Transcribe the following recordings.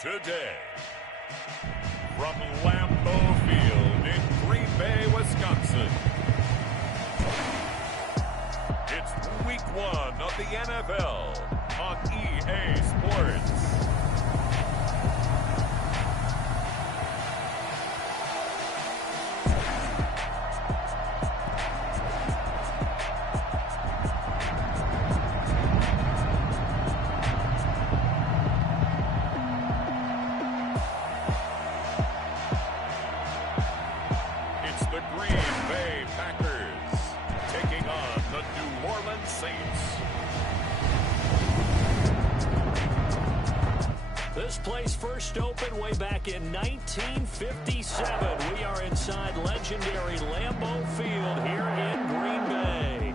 today. From Lambeau Field in Green Bay, Wisconsin. It's week 1 of the NFL on EA Sports. This place first opened way back in 1957. We are inside legendary Lambeau Field here in Green Bay.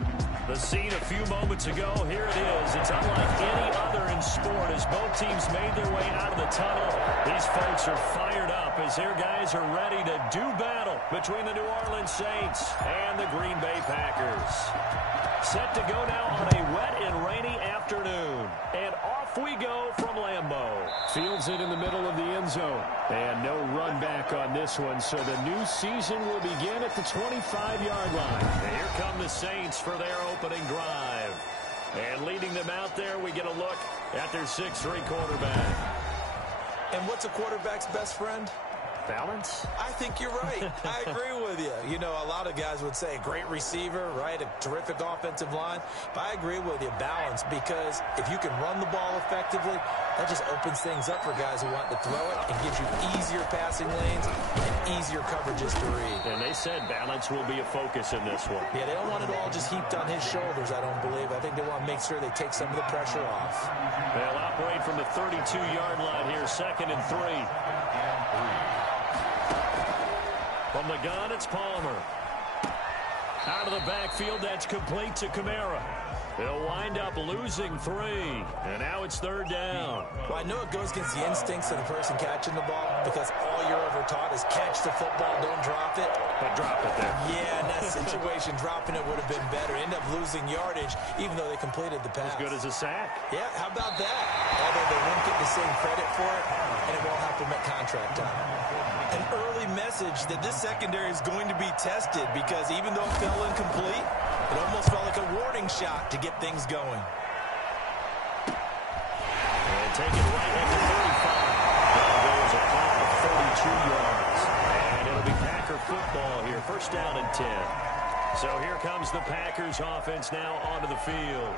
The scene a few moments ago, here it is. It's unlike any other in sport as both teams made their way out of the tunnel. These folks are fired up as their guys are ready to do battle between the New Orleans Saints and the Green Bay Packers. Set to go now on a wet and rainy afternoon. And off we go from Lambeau. Fields it in the middle of the end zone. And no run back on this one, so the new season will begin at the 25-yard line. And here come the Saints for their opening drive. And leading them out there, we get a look at their 6'3" quarterback. And what's a quarterback's best friend? Balance? I think you're right. I agree with you. You know, a lot of guys would say great receiver, right? A terrific offensive line. But I agree with you, balance, because if you can run the ball effectively, that just opens things up for guys who want to throw it and gives you easier passing lanes and easier coverages to read. And they said balance will be a focus in this one. Yeah, they don't want it all just heaped on his shoulders, I don't believe. I think they want to make sure they take some of the pressure off. They'll operate from the 32-yard line here, 2nd and 3. From the gun, it's Palmer. Out of the backfield, that's complete to Kamara. They'll wind up losing 3. And now it's 3rd down. Well, I know it goes against the instincts of the person catching the ball because all you're ever taught is catch the football, don't drop it. But drop it there. Yeah, in that situation, dropping it would have been better. End up losing yardage, even though they completed the pass. As good as a sack. Yeah, how about that? Although they won't get the same credit for it, and it won't help them at contract time. An early message that this secondary is going to be tested because even though it fell incomplete, it almost felt like a warning shot to get things going. And take it right at the 35. Now goes a call of 32 yards. And it'll be Packer football here. 1st down and 10. So here comes the Packers offense now onto the field.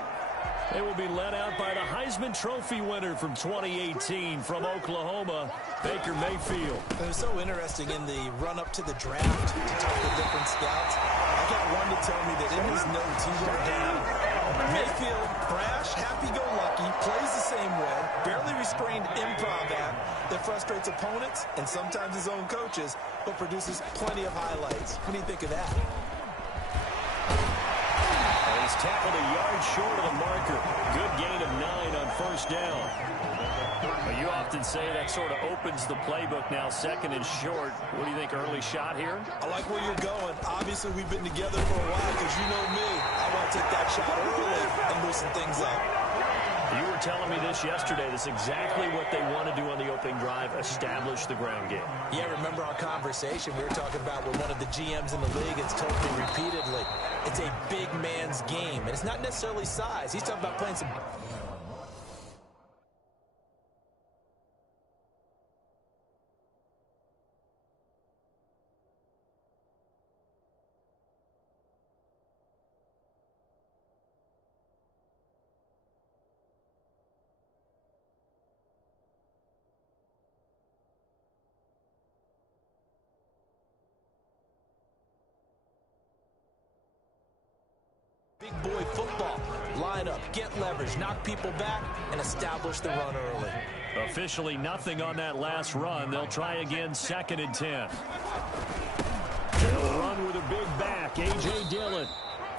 They will be led out by the Heisman Trophy winner from 2018 from Oklahoma, Baker Mayfield. It was so interesting in the run-up to the draft to talk to different scouts. I got one to tell me that in his notes he wrote down, Mayfield, brash, happy-go-lucky, plays the same way, barely restrained improv act that frustrates opponents and sometimes his own coaches, but produces plenty of highlights. What do you think of that? He's tackled a yard short of the marker. Good gain of 9 on 1st down. Well, you often say that sort of opens the playbook now, 2nd and short. What do you think, early shot here? I like where you're going. Obviously, we've been together for a while because you know me. I want to take that shot early and loosen things up. You were telling me this yesterday. This is exactly what they want to do on the opening drive, establish the ground game. Yeah, remember our conversation we were talking about with one of the GMs in the league has told me repeatedly, it's a big man's game. And it's not necessarily size. He's talking about playing some... Big boy football. Line up, get leverage, knock people back, and establish the run early. Officially nothing on that last run. They'll try again, 2nd and 10. They'll run with a big back, A.J. Dillon.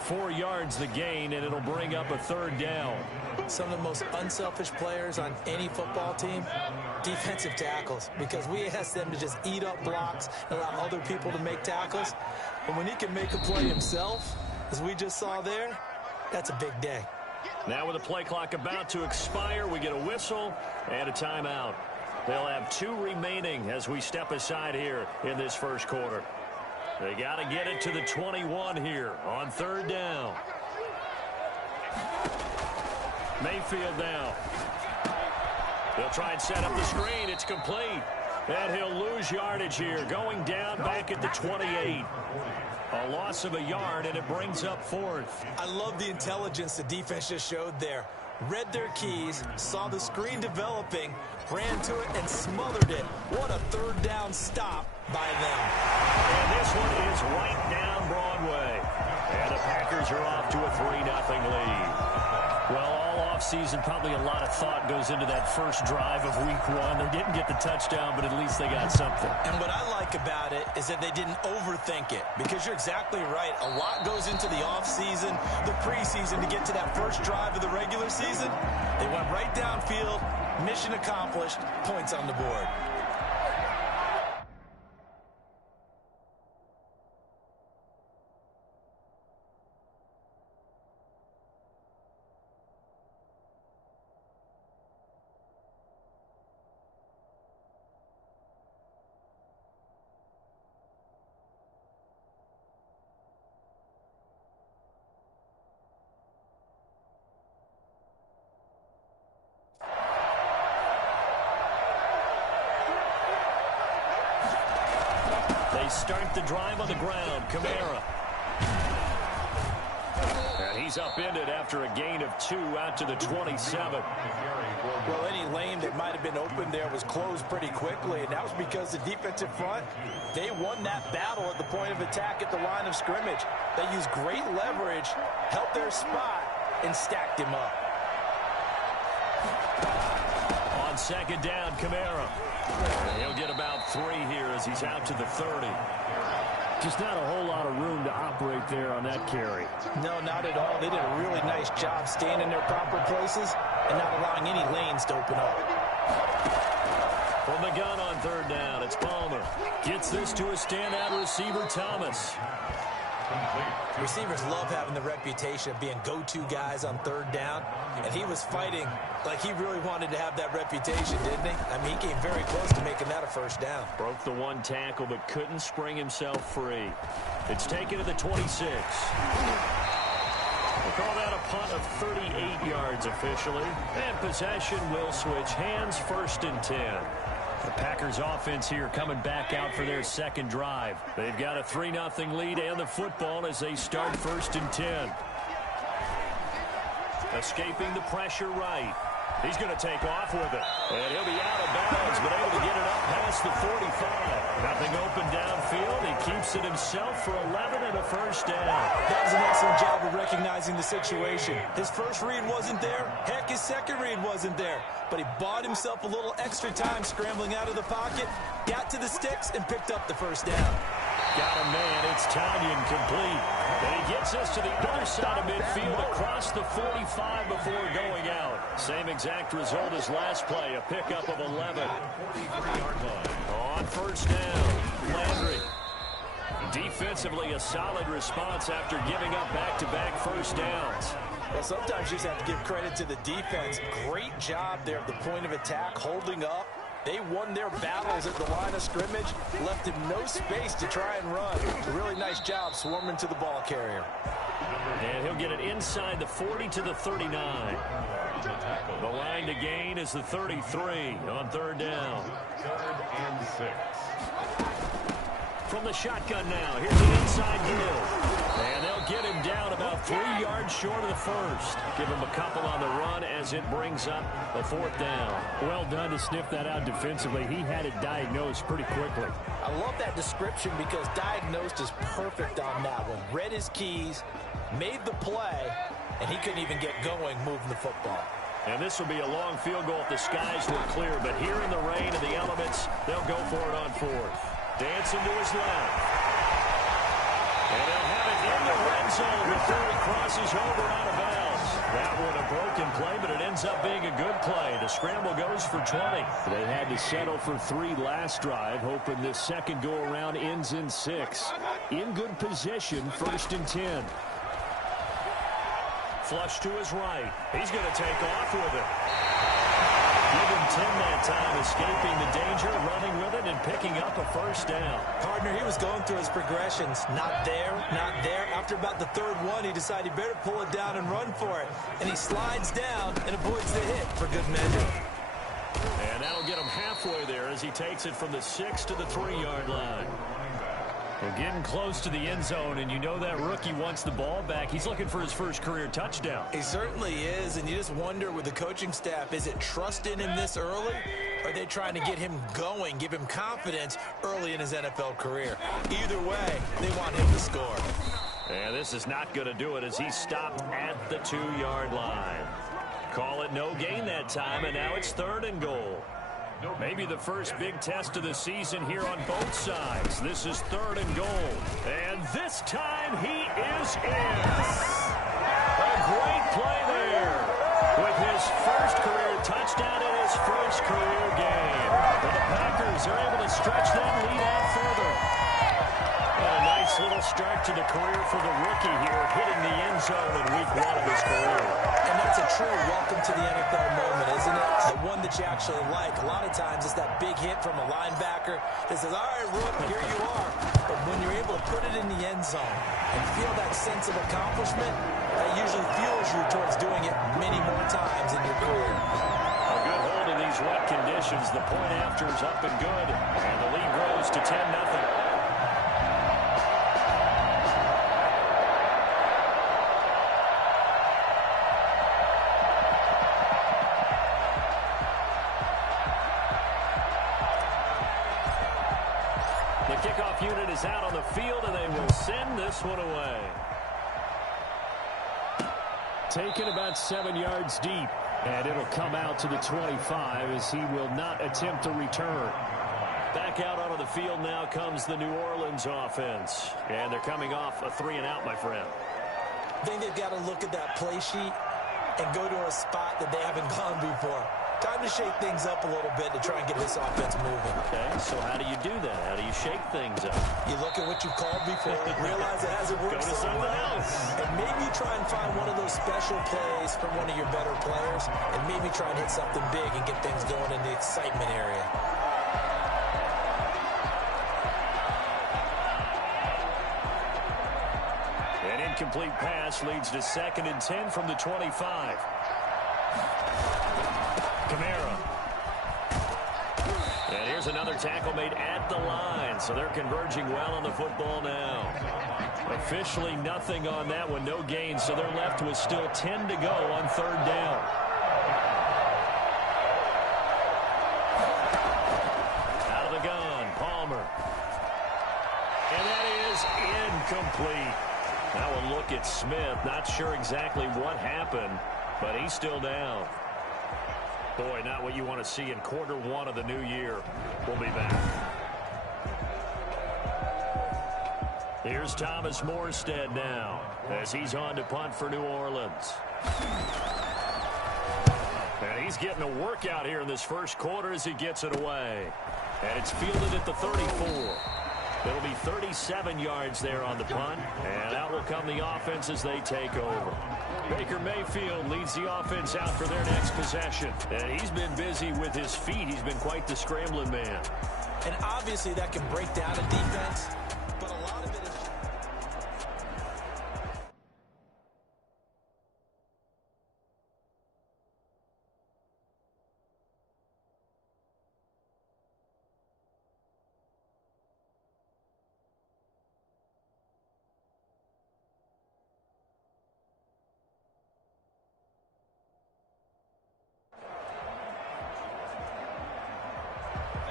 4 yards the gain, and it'll bring up a 3rd down. Some of the most unselfish players on any football team, defensive tackles, because we ask them to just eat up blocks and allow other people to make tackles. But when he can make a play himself, as we just saw there, that's a big day. Now with the play clock about to expire, we get a whistle and a timeout. They'll have 2 remaining as we step aside here in this first quarter. They got to get it to the 21 here on 3rd down. Mayfield now. They'll try and set up the screen. It's complete. And he'll lose yardage here, going down back at the 28. A loss of a yard, and it brings up 4th. I love the intelligence the defense just showed there. Read their keys, saw the screen developing, ran to it, and smothered it. What a 3rd down stop by them. And this one is right down Broadway. And the Packers are off to a 3-0 lead. Well, all offseason, probably a lot of thought goes into that first drive of week 1. They didn't get the touchdown, but at least they got something. And what I like about it is that they didn't overthink it, because you're exactly right. A lot goes into the offseason, the preseason to get to that first drive of the regular season. They went right downfield, mission accomplished, points on the board. They start the drive on the ground. Kamara. And he's upended after a gain of 2 out to the 27. Well, any lane that might have been open there was closed pretty quickly, and that was because the defensive front, they won that battle at the point of attack at the line of scrimmage. They used great leverage, held their spot, and stacked him up. On 2nd down, Kamara. And he'll get about 3 here as he's out to the 30. Just not a whole lot of room to operate there on that carry. No, not at all. They did a really nice job staying in their proper places and not allowing any lanes to open up. From the gun on 3rd down, it's Palmer. Gets this to a standout receiver, Thomas. Receivers love having the reputation of being go-to guys on 3rd down, and he was fighting like he really wanted to have that reputation, didn't he? I mean, he came very close to making that a 1st down. Broke the 1 tackle, but couldn't spring himself free. It's taken to the 26. We'll call that a punt of 38 yards officially. And possession will switch hands, 1st and 10. The Packers offense here coming back out for their 2nd drive. They've got a 3-0 lead and the football as they start 1st and 10. Escaping the pressure right. He's going to take off with it. And he'll be out of bounds, but able to get it up past the 45. Nothing open downfield. He keeps it himself for 11 and a 1st down. That was an excellent job of recognizing the situation. His first read wasn't there. Heck, his second read wasn't there. But he bought himself a little extra time scrambling out of the pocket, got to the sticks, and picked up the 1st down. Got a man. It's Tanyan complete. And he gets us to the other side of midfield across the 45 before going out. Same exact result as last play, a pickup of 11. On 1st down, Landry. Defensively, a solid response after giving up back-to-back 1st downs. Well, sometimes you just have to give credit to the defense. Great job there at the point of attack, holding up. They won their battles at the line of scrimmage, left him no space to try and run. A really nice job swarming to the ball carrier. And he'll get it inside the 40 to the 39. The line to gain is the 33 on 3rd down. 3rd and 6. From the shotgun now, here's an inside Hill. And they'll get him down about 3 yards short of the 1st. Give him a couple on the run as it brings up the 4th down. Well done to sniff that out defensively. He had it diagnosed pretty quickly. I love that description because diagnosed is perfect on that one. Read his keys, made the play, and he couldn't even get going moving the football. And this will be a long field goal if the skies were clear. But here in the rain and the elements, they'll go for it on 4th. Dancing to his left. And they'll have it in the red zone before he crosses over out of bounds. That one a broken play, but it ends up being a good play. The scramble goes for 20. They had to settle for 3 last drive, hoping this second go-around ends in 6. In good position, 1st and 10. Flush to his right. He's going to take off with it. Give him 10 that time, escaping the danger, running with it, and picking up a first down. Partner, he was going through his progressions. Not there, not there. After about the third one, he decided he better pull it down and run for it. And he slides down and avoids the hit for good measure. And that'll get him halfway there as he takes it from the 6 to the 3-yard line. We're getting close to the end zone, and you know that rookie wants the ball back. He's looking for his first career touchdown. He certainly is, and you just wonder with the coaching staff, is it trust in him this early? Or are they trying to get him going, give him confidence early in his NFL career? Either way, they want him to score. And this is not going to do it as he stopped at the 2-yard line. Call it no gain that time, and now it's 3rd and goal. Maybe the first big test of the season here on both sides. This is 3rd and goal. And this time he is in. A great play there with his first career touchdown in his first career game. And the Packers are able to stretch that lead out further. And a nice little start to the career for the rookie here, hitting the end zone in week 1 of his career. And that's a true welcome to the NFL moment, isn't it? The one that you actually like. A lot of times it's that big hit from a linebacker that says, all right, Rook, here you are. But when you're able to put it in the end zone and feel that sense of accomplishment, that usually fuels you towards doing it many more times in your career. A good hold in these wet conditions. The point after is up and good. And the lead grows to 10-0. The kickoff unit is out on the field, and they will send this one away. Taken about 7 yards deep, and it'll come out to the 25 as he will not attempt a return. Back out onto the field now comes the New Orleans offense, and they're coming off a 3-and-out, my friend. I think they've got to look at that play sheet and go to a spot that they haven't gone before. Time to shake things up a little bit to try and get this offense moving. Okay, so how do you do that? How do you shake things up? You look at what you've called before, realize it hasn't worked Go to so something well, else. and maybe try and find one of those special plays from one of your better players, and maybe try and hit something big and get things going in the excitement area. An incomplete pass leads to 2nd and 10 from the 25. Kamara. And here's another tackle made at the line, so they're converging well on the football now. Officially nothing on that one, no gain, so they're left with still 10 to go on 3rd down. Out of the gun, Palmer. And that is incomplete. Now we'll look at Smith. Not sure exactly what happened, but he's still down. Boy, not what you want to see in quarter 1 of the new year. We'll be back. Here's Thomas Morstead now as he's on to punt for New Orleans. And he's getting a workout here in this first quarter as he gets it away. And it's fielded at the 34. It'll be 37 yards there on the punt, and out will come the offense as they take over. Baker Mayfield leads the offense out for their next possession. And he's been busy with his feet. He's been quite the scrambling man. And obviously that can break down a defense, but a lot of it is...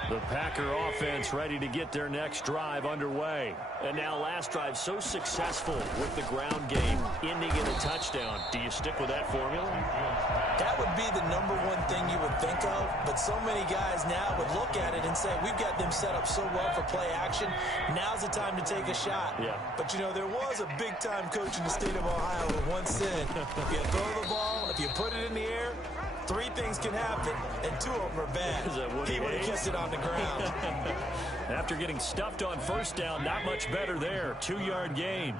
The Packer offense ready to get their next drive underway. And now last drive so successful with the ground game, ending in a touchdown. Do you stick with that formula? That would be the #1 thing you would think of, but so many guys now would look at it and say, we've got them set up so well for play action, now's the time to take a shot. Yeah. But, you know, there was a big-time coach in the state of Ohio who once said, if you throw the ball, if you put it in the air, 3 things can happen, and 2 of them are bad. Is that Woody He would have Hayes? kept it on the ground. After getting stuffed on first down, not much better there. 2-yard gain.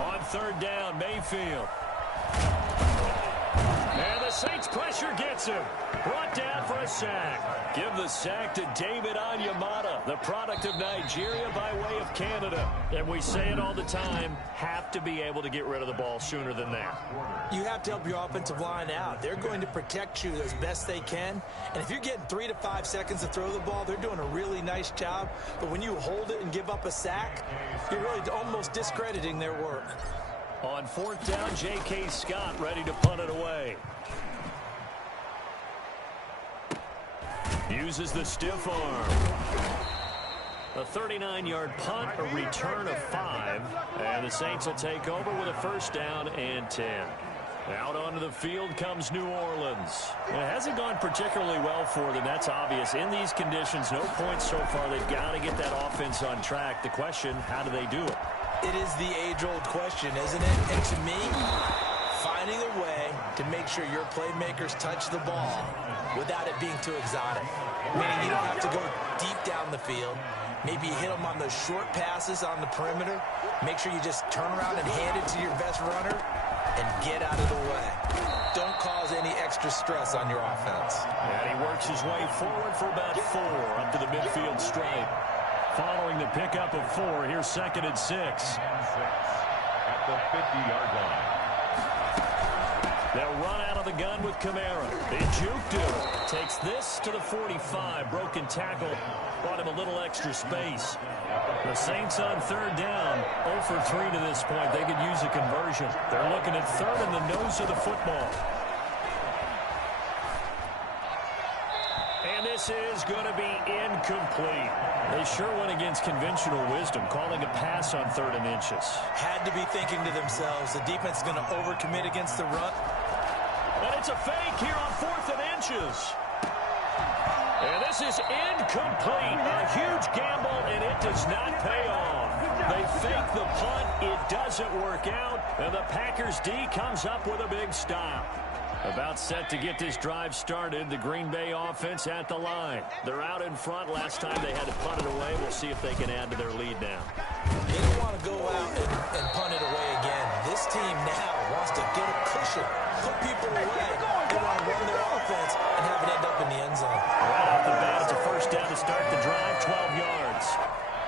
On 3rd down, Mayfield. And the Saints pressure gets him. Brought down for a sack. Give the sack to David Onyemata, the product of Nigeria by way of Canada. And we say it all the time, have to be able to get rid of the ball sooner than that. You have to help your offensive line out. They're going to protect you as best they can. And if you're getting 3 to 5 seconds to throw the ball, they're doing a really nice job. But when you hold it and give up a sack, you're really almost discrediting their work. On 4th down, J.K. Scott ready to punt it away. Uses the stiff arm. A 39-yard punt, a return of 5. And the Saints will take over with a 1st down and 10. Out onto the field comes New Orleans. It hasn't gone particularly well for them, that's obvious. In these conditions, no points so far. They've got to get that offense on track. The question, how do they do it? It is the age-old question, isn't it? And to me, finding a way to make sure your playmakers touch the ball without it being too exotic. Meaning you don't have to go deep down the field. Maybe you hit them on those short passes on the perimeter. Make sure you just turn around and hand it to your best runner and get out of the way. Don't cause any extra stress on your offense. And he works his way forward for about 4 up to the midfield stripe. Following the pickup of 4, here's 2nd and 6. At the 50-yard line. They'll run out of the gun with Kamara. Njoku takes this to the 45. Broken tackle. Brought him a little extra space. The Saints on 3rd down. 0 for 3 to this point. They could use a conversion. They're looking at 3rd in the nose of the football. And this is going to be incomplete. They sure went against conventional wisdom, calling a pass on 3rd and inches. Had to be thinking to themselves, the defense is going to overcommit against the run. And it's a fake here on 4th and inches. And this is incomplete. A huge gamble, and it does not pay off. They fake the punt. It doesn't work out. And the Packers D comes up with a big stop. About set to get this drive started. The Green Bay offense at the line. They're out in front. Last time they had to punt it away. We'll see if they can add to their lead now. They don't want to go out and punt it away again. This team now wants to get a cushion, put people away. They want to run their offense and have it end up in the end zone. Right off the bat, it's a 1st down to start the drive, 12 yards.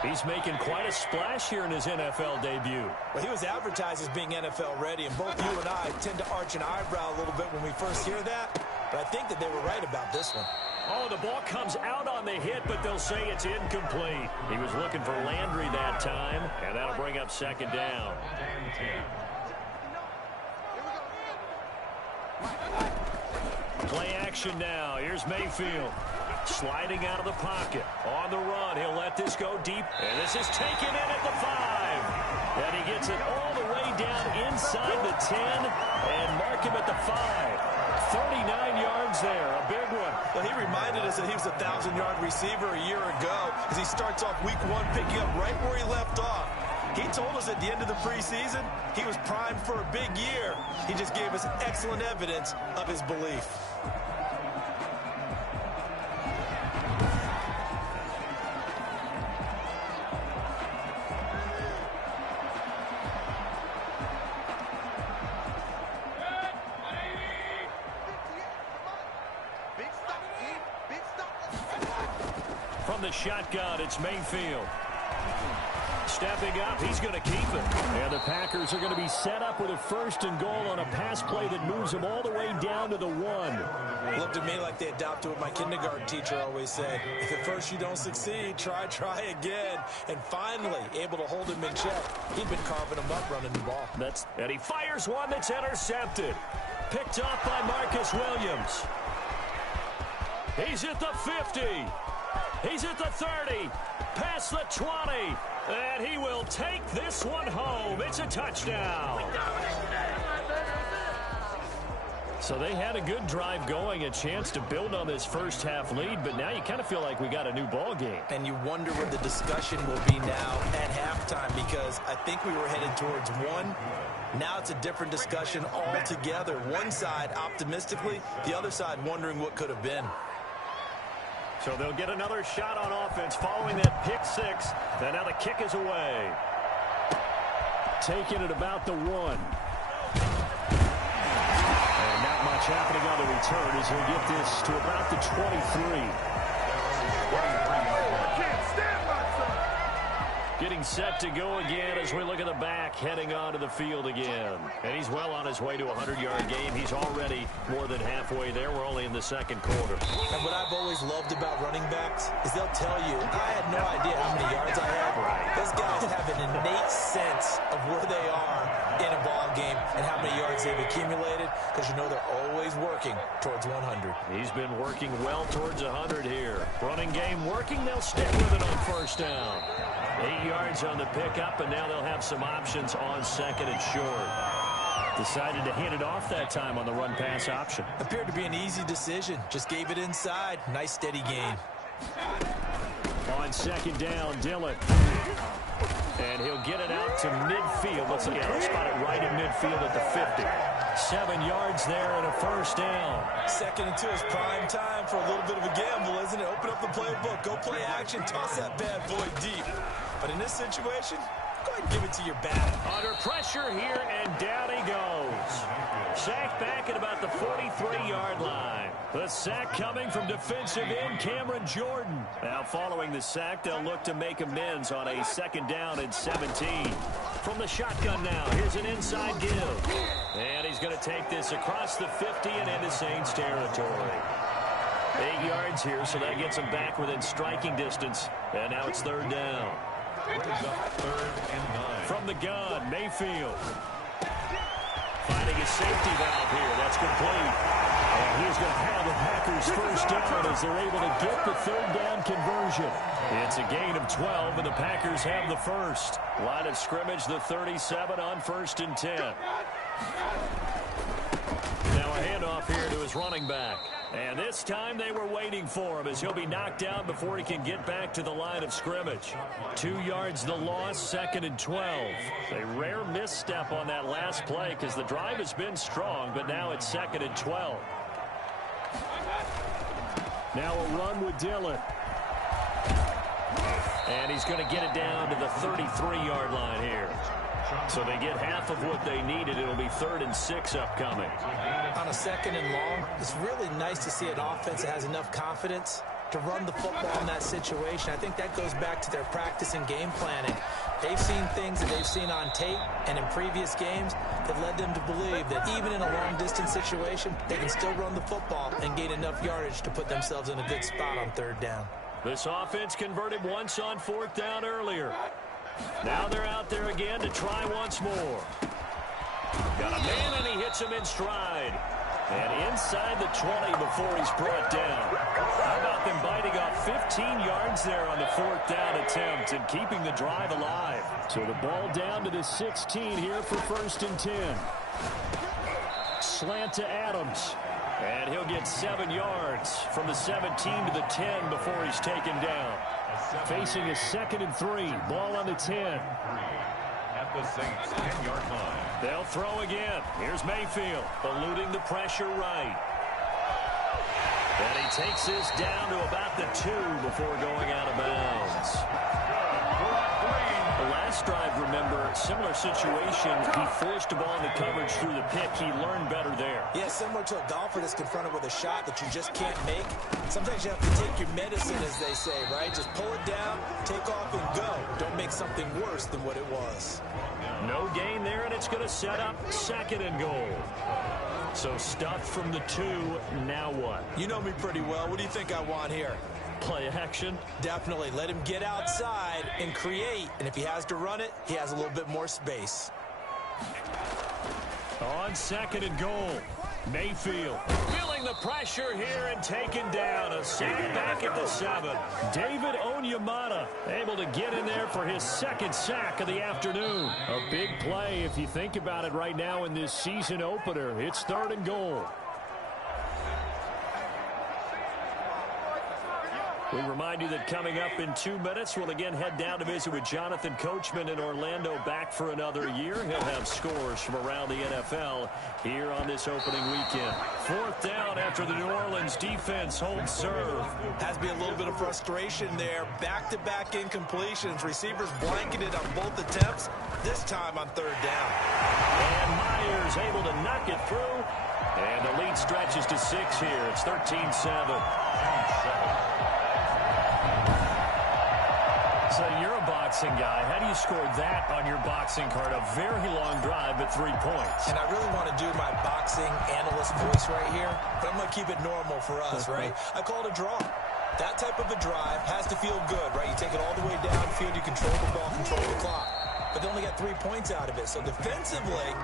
He's making quite a splash here in his NFL debut. Well, he was advertised as being NFL ready, and both you and I tend to arch an eyebrow a little bit when we first hear that. But I think that they were right about this one. Oh, the ball comes out on the hit, but they'll say it's incomplete. He was looking for Landry that time, and that'll bring up 2nd down. Play action now. Here's Mayfield. Sliding out of the pocket. On the run. He'll let this go deep. And this is taken in at the 5. And he gets it all the way down inside the 10. And mark him at the 5. 39 yards there. A big one. Well, he reminded us that he was a 1,000-yard receiver a year ago as he starts off week 1 picking up right where he left off. He told us at the end of the preseason he was primed for a big year. He just gave us excellent evidence of his belief. From the shotgun, it's Mayfield. Stepping up, he's going to keep it. And the Packers are going to be set up with a 1st and goal on a pass play that moves them all the way down to the 1. Looked to me like they adopted what my kindergarten teacher always said. If at first you don't succeed, try again. And finally, able to hold him in check. He'd been carving him up running the ball. And he fires one that's intercepted. Picked up by Marcus Williams. He's at the 50. He's at the 30. Past the 20. And he will take this one home. It's a touchdown. So they had a good drive going, a chance to build on this 1st half lead, but now you kind of feel like we got a new ball game. And you wonder where the discussion will be now at halftime, because I think we were headed towards 1. Now it's a different discussion altogether. One side optimistically, the other side wondering what could have been. So they'll get another shot on offense following that pick 6. And now the kick is away. Taking it about the 1. And not much much happening on the return as he'll get this to about the 23. Getting set to go again as we look at the back, heading onto the field again. And he's well on his way to a 100-yard game. He's already more than halfway there. We're only in the second quarter. And what I've always loved about running backs is they'll tell you, I had no idea how many yards I had. Those guys have an innate sense of where they are in a ball game and how many yards they've accumulated, because you know they're always working towards 100. He's been working well towards 100 here. Running game working. They'll stick with it on first down. 8 yards on the pickup, and now they'll have some options on second and short. Decided to hand it off that time on the run-pass option. Appeared to be an easy decision. Just gave it inside. Nice, steady gain. On second down, Dillon. And he'll get it out to midfield. Let's spot it right in midfield at the 50. 7 yards there and a first down. Second and 2 is prime time for a little bit of a gamble, isn't it? Open up the playbook, go play action, toss that bad boy deep. But in this situation, go ahead and give it to your back. Under pressure here, and down he goes. Sacked back at about the 43-yard line. The sack coming from defensive end Cameron Jordan. Now following the sack, they'll look to make amends on a second down and 17. From the shotgun now, here's an inside give. And he's going to take this across the 50 and into Saints territory. 8 yards here, so that gets him back within striking distance. And now it's third down. Third and 9. From the gun, Mayfield. Finding a safety valve here. That's complete. And he's going to have the Packers first down as they're able to get the third down conversion. It's a gain of 12, and the Packers have the first. Line of scrimmage, the 37 on first and 10. Now a handoff here to his running back. And this time they were waiting for him as he'll be knocked down before he can get back to the line of scrimmage. 2 yards the loss, second and 12. A rare misstep on that last play because the drive has been strong, but now it's second and 12. Now a run with Dillon. And he's going to get it down to the 33-yard line here. So they get half of what they needed. It'll be 3rd and 6 upcoming. On a second and long, it's really nice to see an offense that has enough confidence to run the football in that situation. I think that goes back to their practice and game planning. They've seen things that they've seen on tape and in previous games that led them to believe that even in a long-distance situation, they can still run the football and gain enough yardage to put themselves in a good spot on third down. This offense converted once on 4th down earlier. Now they're out there again to try once more. Got a man, and he hits him in stride. And inside the 20 before he's brought down. How about them biting off 15 yards there on the 4th down attempt and keeping the drive alive. So the ball down to the 16 here for 1st and 10. Slant to Adams. And he'll get 7 yards from the 17 to the 10 before he's taken down. Facing a 2nd and 3. Ball on the 10. At the Saints 10-yard line. They'll throw again. Here's Mayfield, eluding the pressure right. And he takes this down to about the 2 before going out of bounds. The last drive, remember, similar situation. He forced the ball into coverage through the pick. He learned better there. Yeah, similar to a golfer that's confronted with a shot that you just can't make. Sometimes you have to take your medicine, as they say, right? Just pull it down, take off, and go. Don't make something worse than what it was. No gain there, and it's going to set up 2nd and goal. So stuffed from the 2, now what? You know me pretty well. What do you think I want here? Play action? Definitely. Let him get outside and create. And if he has to run it, he has a little bit more space. On 2nd and goal, Mayfield feeling the pressure here and taken down. A sack back at the 7. David Onyemata able to get in there for his 2nd sack of the afternoon. A big play if you think about it right now in this season opener. It's 3rd and goal. We remind you that coming up in 2 minutes, we'll again head down to visit with Jonathan Coachman in Orlando, back for another year. He'll have scores from around the NFL here on this opening weekend. 4th down after the New Orleans defense holds serve. Has to be a little bit of frustration there. Back-to-back incompletions. Receivers blanketed on both attempts, this time on 3rd down. And Myers able to knock it through. And the lead stretches to 6 here. It's 13-7. So you're a boxing guy. How do you score that on your boxing card? A very long drive, but 3 points. And I really want to do my boxing analyst voice right here, but I'm going to keep it normal for us, right? I call it a draw. That type of a drive has to feel good, right? You take it all the way downfield, you control the ball, control the clock. But they only got 3 points out of it. So defensively,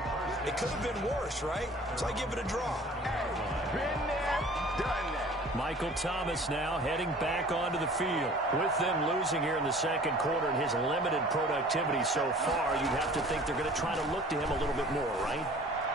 it could have been worse, right? So I give it a draw. Been there, done that. Michael Thomas now heading back onto the field. With them losing here in the second quarter and his limited productivity so far, you'd have to think they're going to try to look to him a little bit more, right?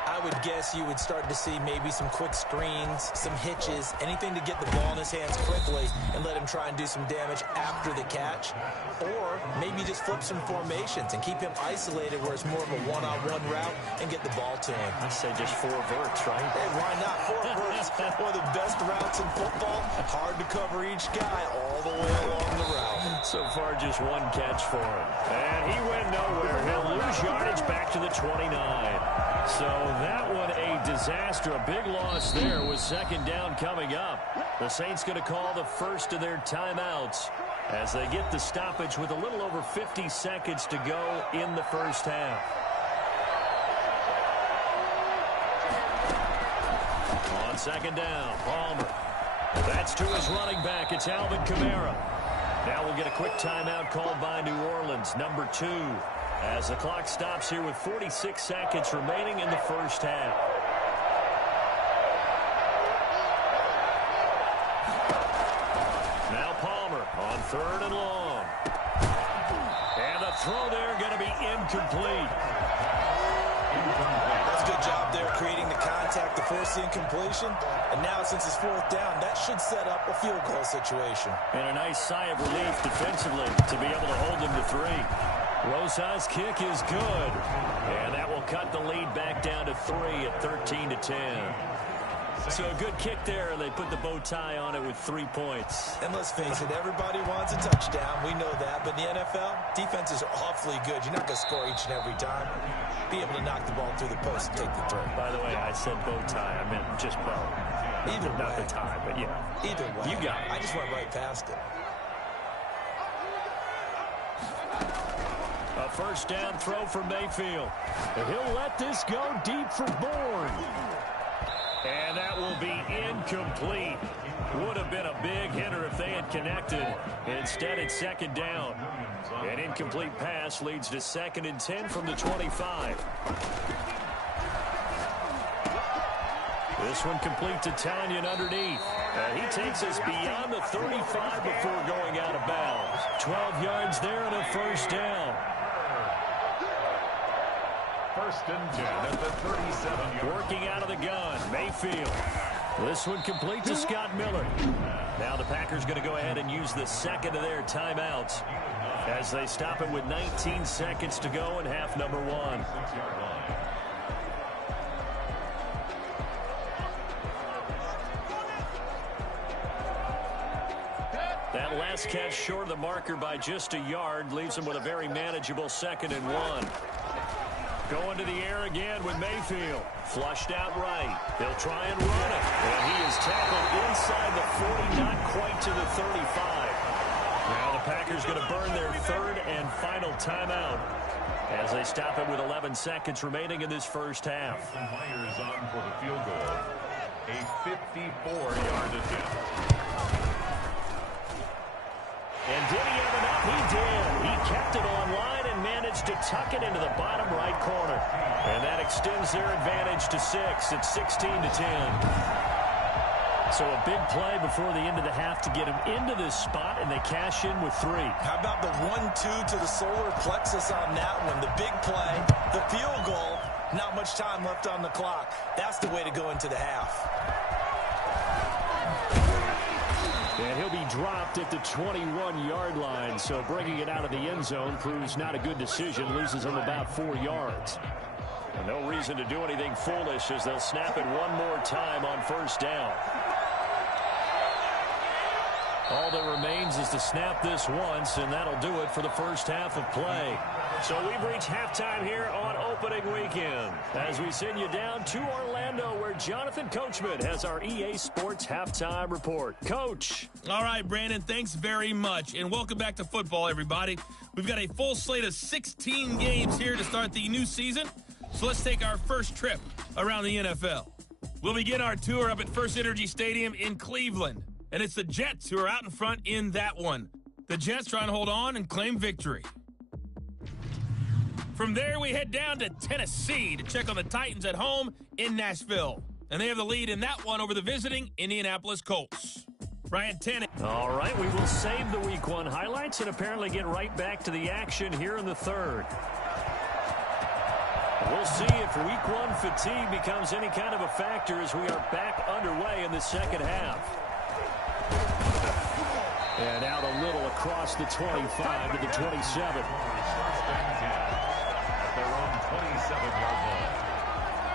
I would guess you would start to see maybe some quick screens, some hitches, anything to get the ball in his hands quickly and let him try and do some damage after the catch. Or maybe just flip some formations and keep him isolated where it's more of a one-on-one route and get the ball to him. I say just 4 verts, right? Hey, why not? 4 verts, one of the best routes in football. Hard to cover each guy all the way along the route. So far, just 1 catch for him. And he went nowhere. He'll lose yardage back to the 29. So that one a disaster. A big loss there with second down coming up. The Saints going to call the first of their timeouts as they get the stoppage with a little over 50 seconds to go in the first half. On second down, Palmer. That's to his running back. It's Alvin Kamara. Now we'll get a quick timeout called by New Orleans, number 2. As the clock stops here with 46 seconds remaining in the first half. Now Palmer on 3rd and long. And the throw there going to be incomplete. That's a good job there creating the contact to force the incompletion. And now since it's 4th down, that should set up a field goal situation. And a nice sigh of relief defensively to be able to hold him to 3. Rosa's kick is good. And that will cut the lead back down to 3 at 13-10. So a good kick there, and they put the bow tie on it with 3 points. And let's face it, everybody wants a touchdown. We know that. But in the NFL, defenses are awfully good. You're not going to score each and every time. Be able to knock the ball through the post and take the throw. By the way, I said bow tie. I meant just bow. Either Not way. the tie, but yeah. Either way. You got it. I just went right past it. A first down throw for Mayfield. And he'll let this go deep for Bourne. And that will be incomplete. Would have been a big hitter if they had connected. Instead, it's second down. An incomplete pass leads to 2nd and 10 from the 25. This one complete to Tanyan underneath. And he takes us beyond the 35 before going out of bounds. 12 yards there and a first down. 1st and 10 at the 37-yard. Working out of the gun, Mayfield. This one complete to Scott Miller. Now the Packers going to go ahead and use the second of their timeouts as they stop it with 19 seconds to go in half number 1. That last catch short of the marker by just a yard leaves them with a very manageable 2nd and 1. Going to the air again with Mayfield. Flushed out right. They'll try and run it. And he is tackled inside the 40, not quite to the 35. Now the Packers going to burn their 3rd and final timeout as they stop it with 11 seconds remaining in this first half. Myers on for the field goal. A 54-yard attempt. And did he have enough? He did. He kept it online and managed to tuck it into the bottom right corner. And that extends their advantage to 6. It's 16-10. So a big play before the end of the half to get him into this spot, and they cash in with 3. How about the 1-2 to the solar plexus on that one? The big play, the field goal, not much time left on the clock. That's the way to go into the half. And he'll be dropped at the 21-yard line, so bringing it out of the end zone proves not a good decision, loses him about 4 yards. And no reason to do anything foolish as they'll snap it one more time on first down. All that remains is to snap this once, and that'll do it for the first half of play. So we've reached halftime here on opening weekend as we send you down to Orlando where Jonathan Coachman has our EA Sports halftime report. Coach. All right, Brandon, thanks very much. And welcome back to football, everybody. We've got a full slate of 16 games here to start the new season. So let's take our first trip around the NFL. We'll begin our tour up at First Energy Stadium in Cleveland. And it's the Jets who are out in front in that one. The Jets trying to hold on and claim victory. From there, we head down to Tennessee to check on the Titans at home in Nashville. And they have the lead in that one over the visiting Indianapolis Colts. Ryan Tannehill. All right, we will save the Week 1 highlights and apparently get right back to the action here in the third. We'll see if Week 1 fatigue becomes any kind of a factor as we are back underway in the second half. And out a little across the 25 to the 27.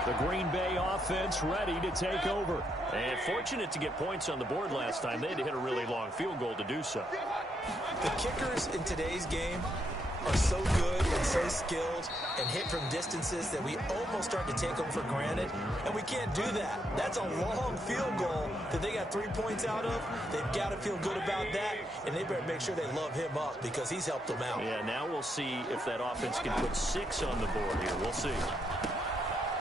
The Green Bay offense ready to take over. And fortunate to get points on the board last time. They had to hit a really long field goal to do so. The kickers in today's game are so good and so skilled and hit from distances that we almost start to take them for granted, and we can't do that. That's a long field goal that they got 3 points out of. They've got to feel good about that, and they better make sure they love him up because he's helped them out. Yeah, now we'll see if that offense can put 6 on the board here. We'll see.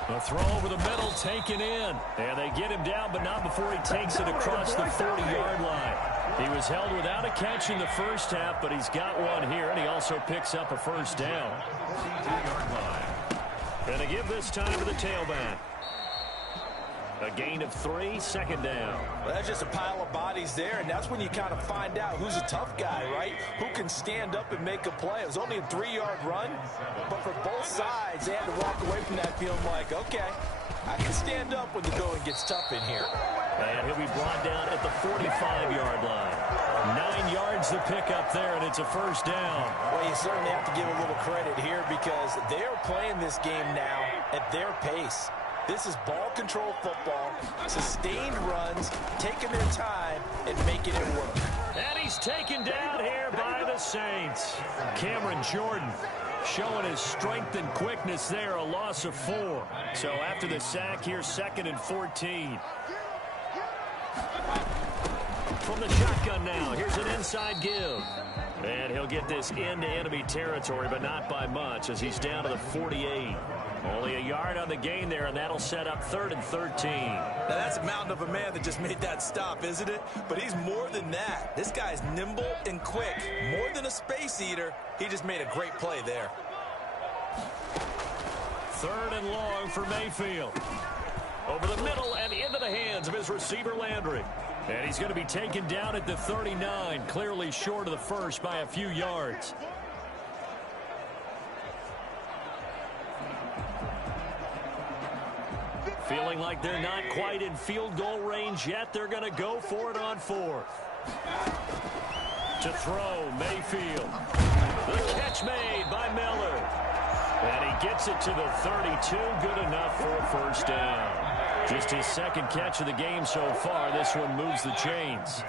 A throw over the middle, taken in. And they get him down, but not before he takes it across the 40-yard line. He was held without a catch in the first half, but he's got one here, and he also picks up a first down. And they give this time to the tailback. A gain of 3, second down. Well, that's just a pile of bodies there, and that's when you kind of find out who's a tough guy, right? Who can stand up and make a play. It was only a 3-yard run, but for both sides, they had to walk away from that feeling like, okay, I can stand up when the going gets tough in here. And he'll be brought down at the 45-yard line. 9 yards to pick up there, and it's a first down. Well, you certainly have to give a little credit here because they're playing this game now at their pace. This is ball control football, sustained runs, taking their time, and making it work. And he's taken down here by the Saints. Cameron Jordan showing his strength and quickness there, a loss of 4. So after the sack, here's 2nd and 14. From the shotgun now, here's an inside give. And he'll get this into enemy territory, but not by much as he's down to the 48. Only a yard on the gain there, and that'll set up 3rd and 13. Now, that's a mountain of a man that just made that stop, isn't it? But he's more than that. This guy's nimble and quick. More than a space eater, he just made a great play there. 3rd and long for Mayfield. Over the middle and into the hands of his receiver, Landry. And he's going to be taken down at the 39, clearly short of the first by a few yards. Feeling like they're not quite in field goal range yet. They're going to go for it on 4th. To throw, Mayfield. The catch made by Miller. And he gets it to the 32. Good enough for a first down. Just his 2nd catch of the game so far. This one moves the chains.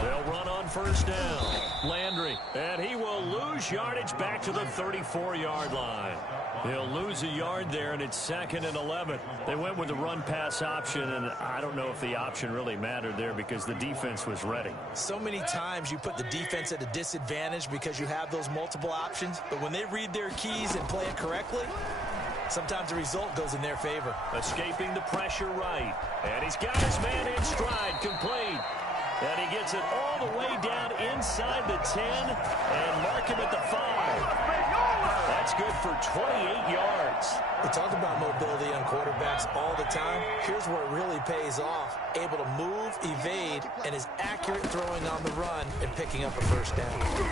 They'll run on first down. Landry. And he will lose yardage back to the 34-yard line. He'll lose a yard there, and it's 2nd and 11. They went with the run-pass option, and I don't know if the option really mattered there because the defense was ready. So many times you put the defense at a disadvantage because you have those multiple options, but when they read their keys and play it correctly, sometimes the result goes in their favor. Escaping the pressure right. And he's got his man in stride, complete. And he gets it all the way down inside the 10 and mark him at the 5. That's good for 28 yards. We talk about mobility on quarterbacks all the time. Here's where it really pays off. Able to move, evade, and is accurate throwing on the run and picking up a first down.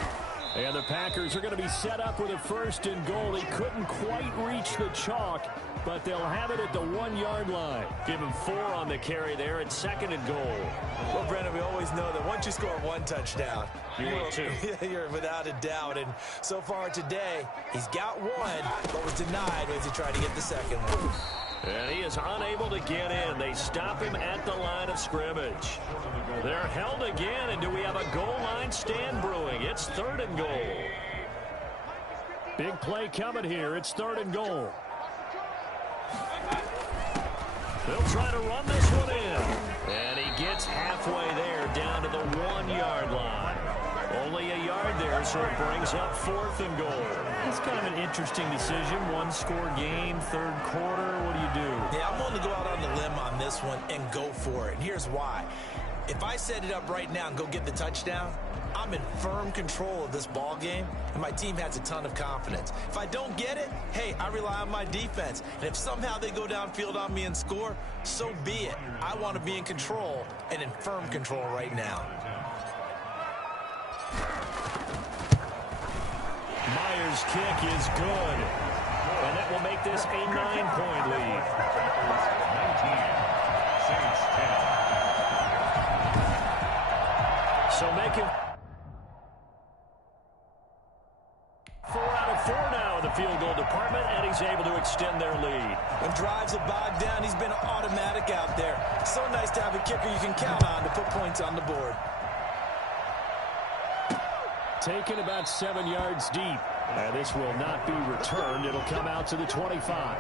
And the Packers are going to be set up with a 1st and goal. He couldn't quite reach the chalk, but they'll have it at the 1-yard line. Give him 4 on the carry there at 2nd and goal. Well, Brandon, we always know that once you score 1 touchdown, you're without a doubt. And so far today, he's got 1, but was denied as he tried to get the 2nd one. And he is unable to get in. They stop him at the line of scrimmage. They're held again, and do we have a goal line stand brewing? It's 3rd and goal. Big play coming here. It's 3rd and goal. They'll try to run this one in. And he gets halfway there, down to the 1-yard line. Only a yard there, so it brings up 4th and goal. It's kind of an interesting decision. 1-score game, 3rd quarter. What do you do? Yeah, I'm willing to go out on the limb on this one and go for it. And here's why. If I set it up right now and go get the touchdown, I'm in firm control of this ball game, and my team has a ton of confidence. If I don't get it, hey, I rely on my defense. And if somehow they go downfield on me and score, so be it. I want to be in control and in firm control right now. Myers' kick is good. And that will make this a 9-point lead. 19, Saints 10. So make it 4 out of 4 now in the field goal department, and he's able to extend their lead. When drives are bogged down, he's been automatic out there. So nice to have a kicker you can count on to put points on the board. Taken about 7 yards deep. And this will not be returned. It'll come out to the 25.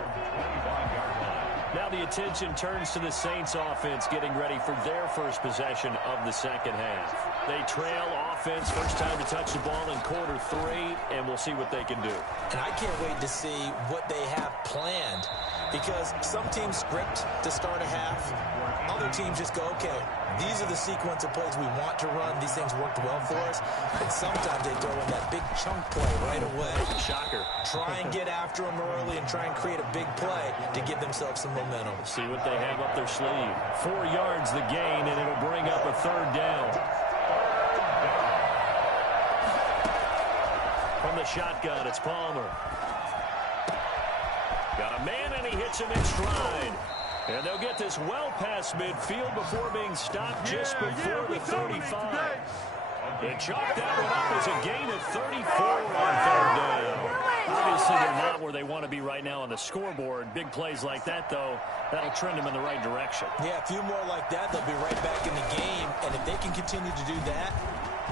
Now the attention turns to the Saints offense getting ready for their first possession of the second half. They trail offense, first time to touch the ball in quarter 3, and we'll see what they can do. And I can't wait to see what they have planned, because some teams script to start a half. Other teams just go, okay, these are the sequence of plays we want to run. These things worked well for us. And sometimes they throw in that big chunk play right away. Shocker. Try and get after them early and try and create a big play to give themselves some momentum. See what they have up their sleeve. 4 yards the gain, and it'll bring up a 3rd down. From the shotgun, it's Palmer. Got a man, and he hits him in stride. And they'll get this well past midfield before being stopped just before the 35. They chalked that one up as a gain of 34 on 3rd down. Obviously, they're not where they want to be right now on the scoreboard. Big plays like that, though, that'll trend them in the right direction. Yeah, a few more like that, they'll be right back in the game. And if they can continue to do that,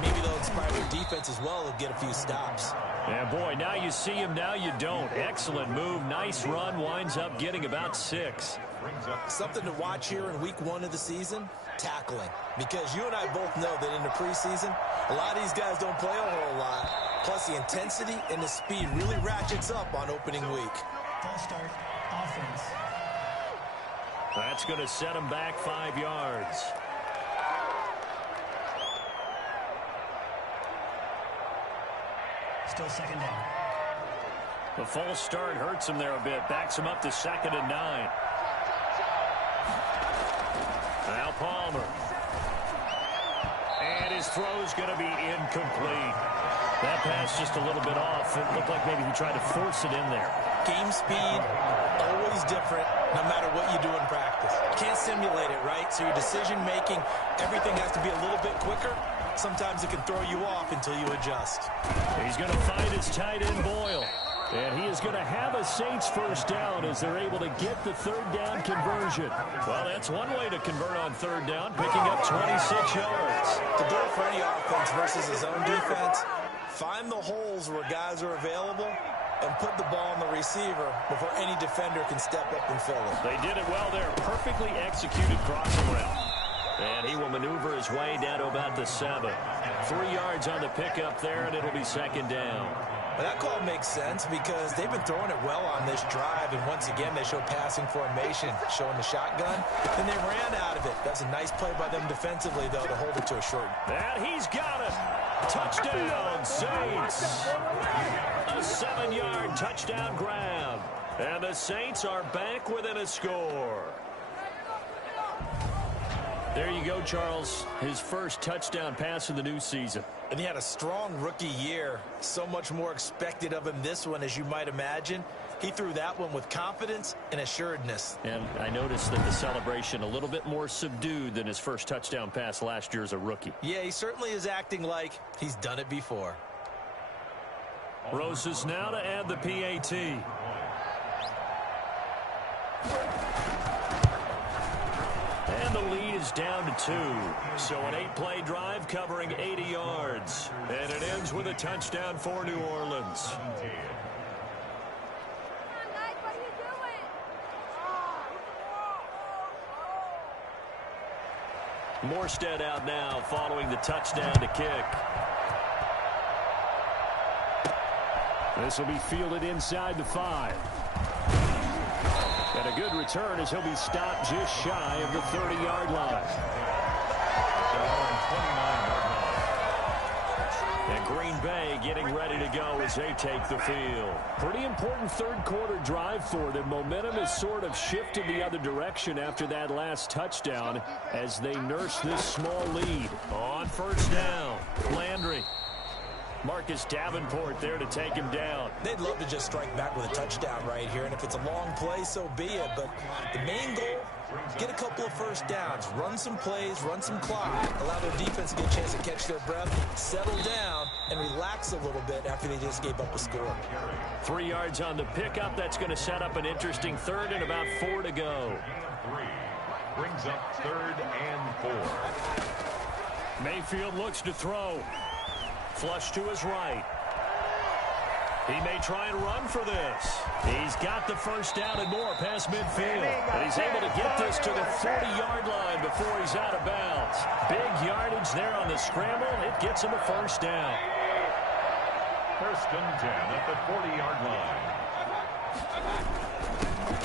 maybe they'll inspire their defense as well. They'll get a few stops. Yeah, boy, now you see him, now you don't. Excellent move, nice run, winds up getting about 6. Something to watch here in week 1 of the season, tackling. Because you and I both know that in the preseason, a lot of these guys don't play a whole lot. Plus, the intensity and the speed really ratchets up on opening week. False start, offense. That's going to set him back 5 yards. Still 2nd down. The false start hurts him there a bit. Backs him up to 2nd and 9. Now Palmer. And his throw's going to be incomplete. That pass just a little bit off. It looked like maybe he tried to force it in there. Game speed, always different, no matter what you do in practice. Can't simulate it, right? So your decision-making, everything has to be a little bit quicker. Sometimes it can throw you off until you adjust. He's going to find his tight end, Boyle. And he is going to have a Saints first down as they're able to get the 3rd down conversion. Well, that's one way to convert on 3rd down, picking up 26 yards. The goal for any offense versus his own defense, find the holes where guys are available and put the ball on the receiver before any defender can step up and fill it. They did it well there. Perfectly executed crossing route. And he will maneuver his way down to about the 7. 3 yards on the pickup there, and it'll be 2nd down. Well, that call makes sense because they've been throwing it well on this drive, and once again they show passing formation, showing the shotgun. Then they ran out of it. That's a nice play by them defensively, though, to hold it to a short. And he's got it. Touchdown, Saints. A 7-yard touchdown grab. And the Saints are back within a score. There you go, Charles. His first touchdown pass in the new season. And he had a strong rookie year. So much more expected of him this one, as you might imagine. He threw that one with confidence and assuredness. And I noticed that the celebration a little bit more subdued than his first touchdown pass last year as a rookie. Yeah, he certainly is acting like he's done it before. Roses now to add the PAT. And the lead is down to 2. So an 8-play drive covering 80 yards. And it ends with a touchdown for New Orleans. Morstead out now following the touchdown to kick. This will be fielded inside the 5. And a good return as he'll be stopped just shy of the 30-yard line. And Green Bay getting ready to go as they take the field. Pretty important third-quarter drive for them. Momentum has sort of shifted the other direction after that last touchdown as they nurse this small lead. On first down, Landry. Marcus Davenport there to take him down. They'd love to just strike back with a touchdown right here, and if it's a long play, so be it. But the main goal, get a couple of first downs, run some plays, run some clock, allow their defense to get a chance to catch their breath, settle down, and relax a little bit after they just gave up a score. 3 yards on the pickup. That's going to set up an interesting third and about 4 to go. Brings up 3rd and 4. Mayfield looks to throw. Flush to his right. He may try and run for this. He's got the first down and more past midfield. But he's able to get this to the 40-yard line before he's out of bounds. Big yardage there on the scramble. It gets him a first down. 1st and 10 at the 40-yard line.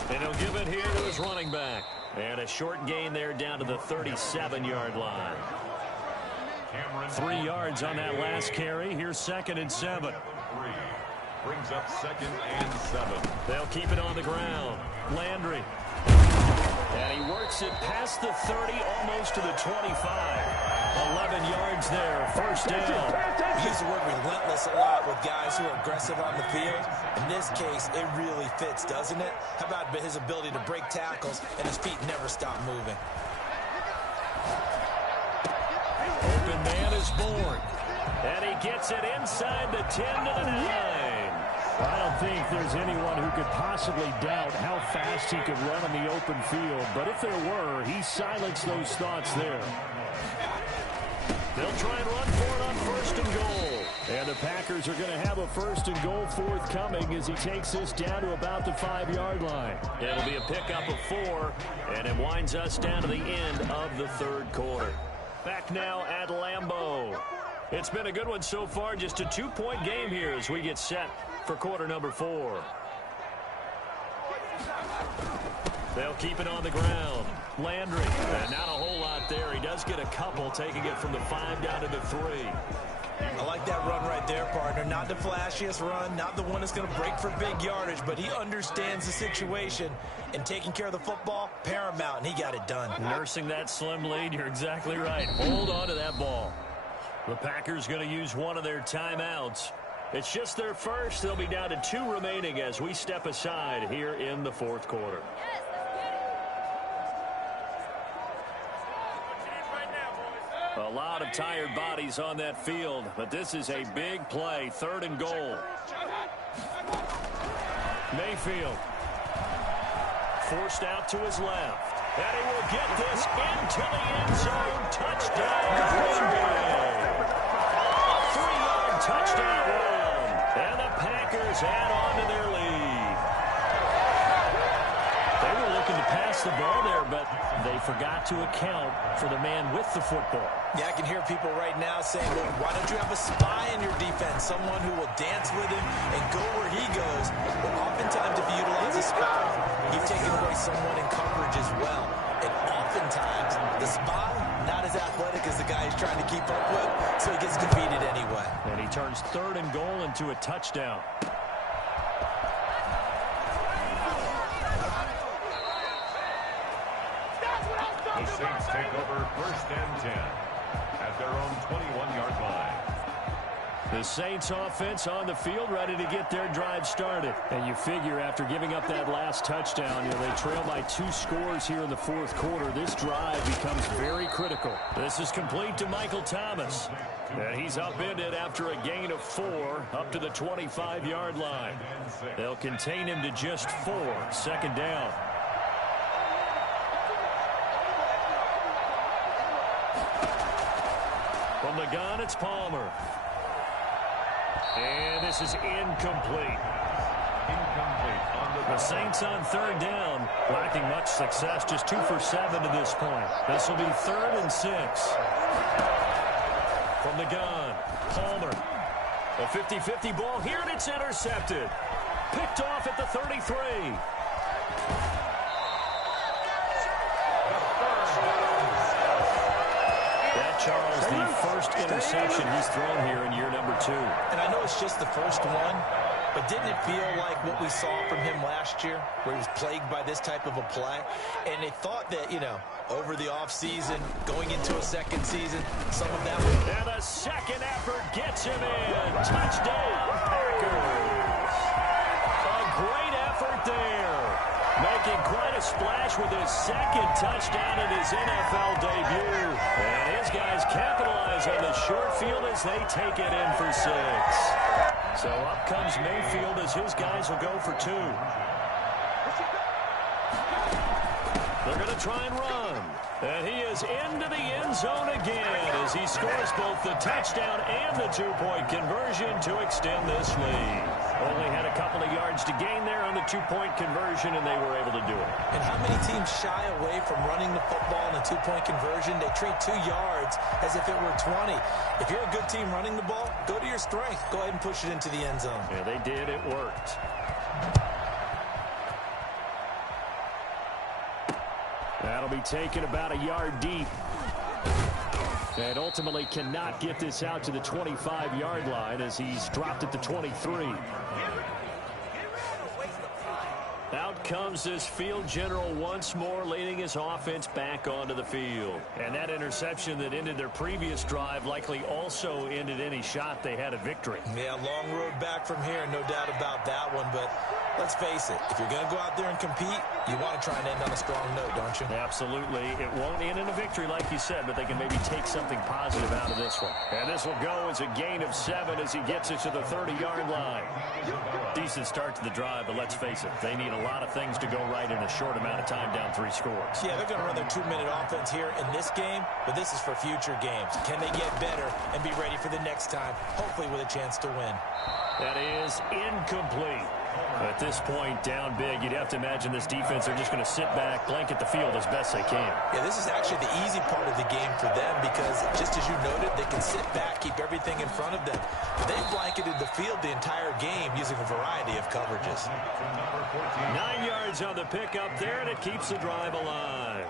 And he'll give it here to his running back. And a short gain there down to the 37-yard line. 3 yards on that last carry. Here's 2nd and 7. Brings up 2nd and 7. They'll keep it on the ground. Landry. And he works it past the 30, almost to the 25. 11 yards there. First down. We use the word relentless a lot with guys who are aggressive on the field. In this case, it really fits, doesn't it? How about his ability to break tackles and his feet never stop moving? Open man is born. And he gets it inside the 10 to the 9. I don't think there's anyone who could possibly doubt how fast he could run on the open field. But if there were, he silenced those thoughts there. They'll try and run for it on 1st and goal. And the Packers are going to have a 1st and goal forthcoming as he takes this down to about the 5-yard line. It'll be a pickup of 4, and it winds us down to the end of the 3rd quarter. Back now at Lambeau. It's been a good one so far. Just a 2-point game here as we get set for quarter number 4. They'll keep it on the ground. Landry, and not a whole lot there. He does get a couple, taking it from the 5 down to the 3. I like that run right there, partner. Not the flashiest run, not the one that's going to break for big yardage, but he understands the situation, and taking care of the football, paramount, and he got it done. Nursing that slim lead, you're exactly right. Hold on to that ball. The Packers going to use one of their timeouts. It's just their first. They'll be down to 2 remaining as we step aside here in the 4th quarter. A lot of tired bodies on that field, but this is a big play. 3rd and goal. Mayfield. Forced out to his left. And he will get this into the end zone. Touchdown, Green Bay. 3-yard touchdown run. And the Packers add on to their lead. They were looking to pass the ball there, but they forgot to account for the man with the football. Yeah, I can hear people right now saying, well, why don't you have a spy in your defense, someone who will dance with him and go where he goes? Well, oftentimes if you utilize a spy, you've taken away someone in coverage as well. And oftentimes the spy, not as athletic as the guy he's trying to keep up with, so he gets defeated anyway. And he turns 3rd and goal into a touchdown. The Saints take over 1st and 10 at their own 21-yard line. The Saints offense on the field, ready to get their drive started. And you figure after giving up that last touchdown, they trail by 2 scores here in the 4th quarter. This drive becomes very critical. This is complete to Michael Thomas. And he's upended after a gain of 4 up to the 25-yard line. They'll contain him to just 4. 2nd down. From the gun, it's Palmer. And this is incomplete. The Saints on third down, lacking much success, just 2 for 7 to this point. This will be 3rd and 6. From the gun, Palmer. A 50-50 ball here, and it's intercepted. Picked off at the 33. That, Charles, the first interception he's thrown here in year number 2. And I know it's just the first one, but didn't it feel like what we saw from him last year, where he was plagued by this type of a play? And they thought that, you know, over the offseason, going into a second season, some of that would... And the second effort gets him in. Touchdown, Packers. A great effort there. Making quite a splash with his second touchdown in his NFL debut. And his guys capitalize on the short field as they take it in for 6. So up comes Mayfield as his guys will go for 2. They're going to try and run. And he is into the end zone again as he scores both the touchdown and the 2-point conversion to extend this lead. Only had a couple of yards to gain there on the 2-point conversion, and they were able to do it. And how many teams shy away from running the football in a 2-point conversion? They treat 2 yards as if it were 20. If you're a good team running the ball, go to your strength. Go ahead and push it into the end zone. Yeah, they did. It worked. That'll be taken about a yard deep. And ultimately cannot get this out to the 25-yard line as he's dropped at the 23. Out comes this field general once more, leading his offense back onto the field. And that interception that ended their previous drive likely also ended any shot they had at victory. Yeah, long road back from here, no doubt about that one. But let's face it, if you're going to go out there and compete, you want to try and end on a strong note, don't you? Absolutely. It won't end in a victory like you said, but they can maybe take something positive out of this one. And this will go as a gain of 7 as he gets it to the 30-yard line. Decent start to the drive, but let's face it, they need a lot of things to go right in a short amount of time down 3 scores. Yeah, they're going to run their 2-minute offense here in this game, but this is for future games. Can they get better and be ready for the next time, hopefully with a chance to win? That is incomplete. At this point, down big, you'd have to imagine this defense are just going to sit back, blanket the field as best they can. Yeah, this is actually the easy part of the game for them because, just as you noted, they can sit back, keep everything in front of them. They've blanketed the field the entire game using a variety of coverages. 9 yards on the pickup there, and it keeps the drive alive.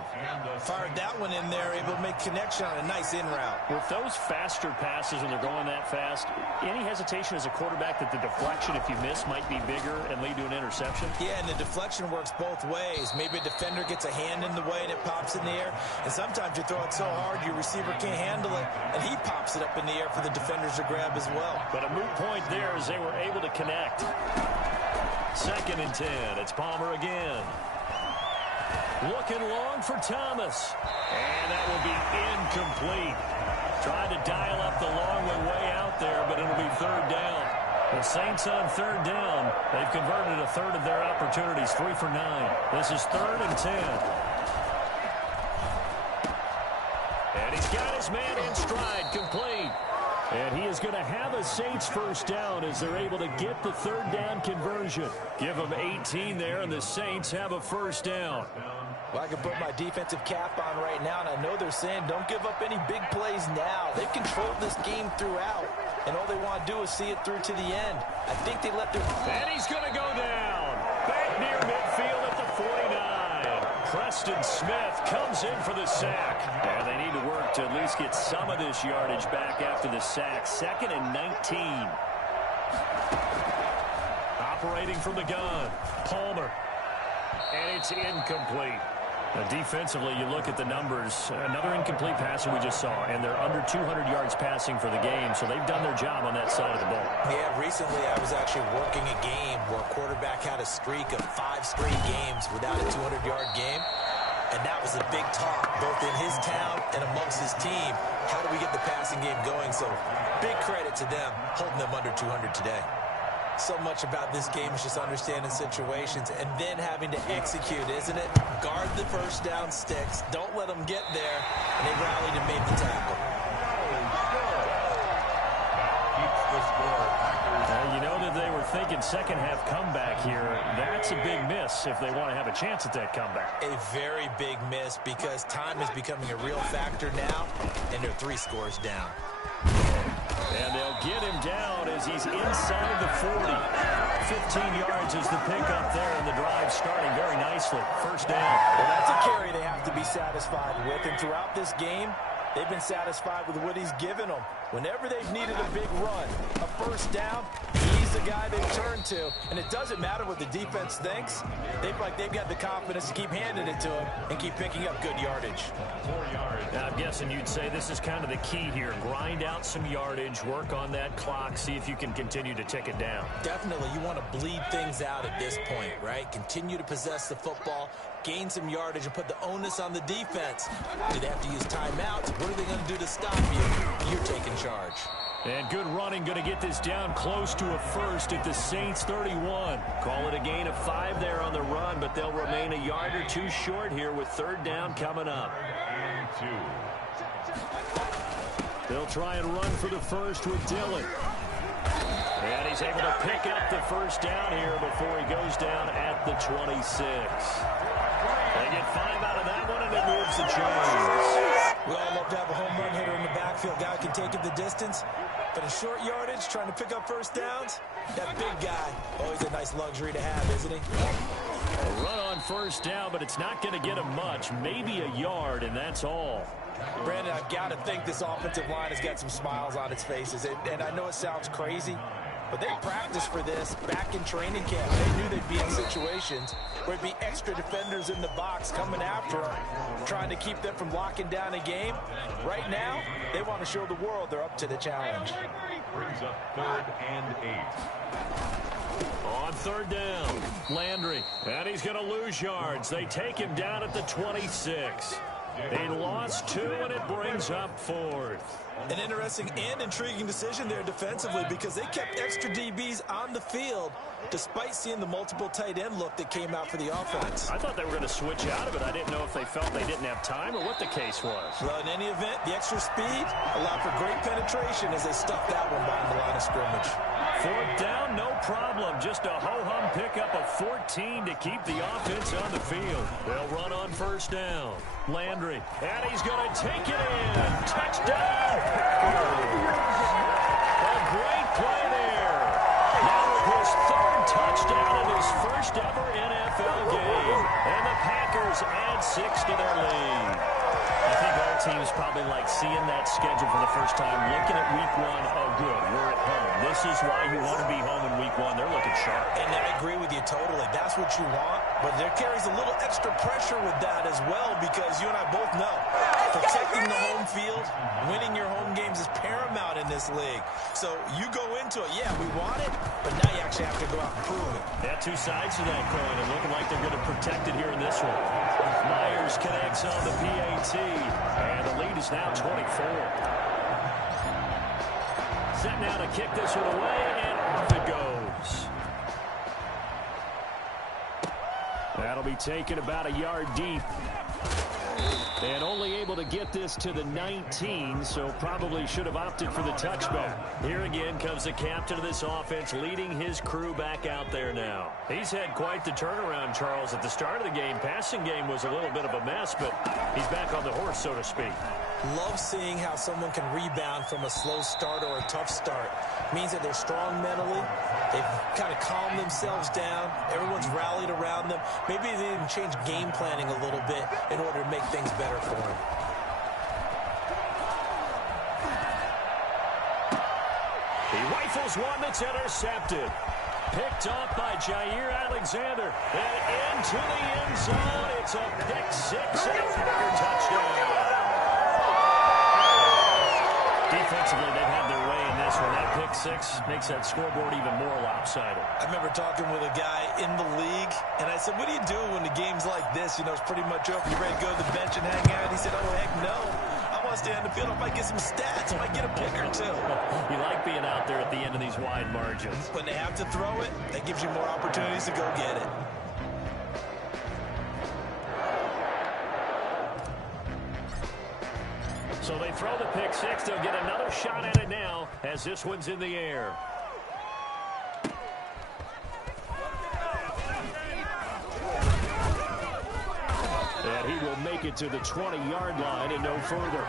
Fired that one in there, able to make connection on a nice in route. With those faster passes when they're going that fast, any hesitation as a quarterback that the deflection, if you miss, might be bigger and lead to an interception? Yeah, and the deflection works both ways. Maybe a defender gets a hand in the way and it pops in the air, and sometimes you throw it so hard your receiver can't handle it, and he pops it up in the air for the defenders to grab as well. But a moot point there as they were able to connect. 2nd and 10. It's Palmer again. Looking long for Thomas. And that will be incomplete. Tried to dial up the long way out there, but it'll be 3rd down. The Saints on 3rd down. They've converted a third of their opportunities, 3 for 9. This is 3rd and 10. And he's got his man in stride, complete. And he is going to have a Saints first down as they're able to get the 3rd down conversion. Give them 18 there, and the Saints have a first down. Well, I can put my defensive cap on right now, and I know they're saying don't give up any big plays now. They've controlled this game throughout, and all they want to do is see it through to the end. I think they let their... And he's going to go down. Back near midfield at the 49. Preston Smith comes in for the sack. And they need to work to at least get some of this yardage back after the sack. 2nd and 19. Operating from the gun, Palmer. And it's incomplete. Now, defensively, you look at the numbers. Another incomplete passer we just saw, and they're under 200 yards passing for the game, so they've done their job on that side of the ball. Yeah, recently I was actually working a game where a quarterback had a streak of 5 straight games without a 200-yard game, and that was a big talk, both in his town and amongst his team. How do we get the passing game going? So big credit to them holding them under 200 today. So much about this game is just understanding situations and then having to execute, isn't it? Guard the first down sticks. Don't let them get there. And they rallied and made the tackle. thinking second half comeback here. That's a big miss if they want to have a chance at that comeback. A very big miss because time is becoming a real factor now, and they're 3 scores down. And they'll get him down as he's inside the 40. 15 yards is the pickup there, and the drive starting very nicely. First down. Well, that's a carry they have to be satisfied with, and throughout this game, they've been satisfied with what he's given them. Whenever they've needed a big run, a first down, he's the guy they turn to. And it doesn't matter what the defense thinks. They've got the confidence to keep handing it to him and keep picking up good yardage. 4 yards. Now, I'm guessing you'd say this is kind of the key here. Grind out some yardage, work on that clock, see if you can continue to tick it down. Definitely, you want to bleed things out at this point, right? Continue to possess the football, gain some yardage, and put the onus on the defense. Do they have to use timeouts? What are they going to do to stop you? You're taking charge. And good running, going to get this down close to a first at the Saints 31. Call it a gain of 5 there on the run, but they'll remain a yard or 2 short here with third down coming up. And 2. They'll try and run for the first with Dillon. And he's able to pick up the first down here before he goes down at the 26. They get 5 out of that one, and it moves the chains. We all love to have a home run hitter in the backfield. Guy can take it the distance. But in short yardage, trying to pick up first downs, that big guy, always a nice luxury to have, isn't he? A run on first down, but it's not going to get him much. Maybe a yard, and that's all. Brandon, I've got to think this offensive line has got some smiles on its faces. And I know it sounds crazy, but they practiced for this back in training camp. They knew they'd be in situations where it'd be extra defenders in the box coming after them, trying to keep them from locking down a game. Right now, they want to show the world they're up to the challenge. Brings up 3rd and 8. On third down, Landry. And he's going to lose yards. They take him down at the 26. They lost 2, and it brings up 4th. An interesting and intriguing decision there defensively because they kept extra DBs on the field despite seeing the multiple tight end look that came out for the offense. I thought they were going to switch out of it. I didn't know if they felt they didn't have time or what the case was. Well, in any event, the extra speed allowed for great penetration as they stuffed that one behind the line of scrimmage. 4th down, no problem. Just a ho-hum pickup of 14 to keep the offense on the field. They'll run on first down. Landry, and he's going to take it in. Touchdown, Packers. A great play there. Now his 3rd touchdown in his first ever NFL game. And the Packers add 6 to their lead. I think all teams probably like seeing that schedule for the first time, looking at week 1. Oh, good, we're at home. This is why you want to be home in week 1. They're looking sharp. And I agree with you totally. That's what you want. But there carries a little extra pressure with that as well because you and I both know protecting the home field, winning your home games is paramount in this league. So you go into it, yeah, we want it, but now you actually have to go out and prove it. Yeah, 2 sides to that coin, and looking like they're going to protect it here in this one. Myers connects on the PAT, and the lead is now 24. Set now to kick this one away, and off it goes. That'll be taken about a yard deep. And only able to get this to the 19, so probably should have opted for the touchback. Here again comes the captain of this offense, leading his crew back out there now. He's had quite the turnaround, Charles. At the start of the game, passing game was a little bit of a mess, but he's back on the horse, so to speak. Love seeing how someone can rebound from a slow start or a tough start. It means that they're strong mentally. They've kind of calmed themselves down. Everyone's rallied around them. Maybe they even change game planning a little bit in order to make things better for them. He rifles one that's intercepted. Picked off by Jair Alexander. And into the end zone. It's a pick 6 and a Packer touchdown. Defensively, they've had their way in this one. That pick 6 makes that scoreboard even more lopsided. I remember talking with a guy in the league, and I said, what do you do when the game's like this? You know, it's pretty much over. You ready to go to the bench and hang out? He said, oh, heck no. I want to stay on the field. I might get some stats. I might get a pick or 2. You like being out there at the end of these wide margins. When they have to throw it, that gives you more opportunities to go get it. So they throw the pick 6. They'll get another shot at it now as this one's in the air. And he will make it to the 20-yard line and no further.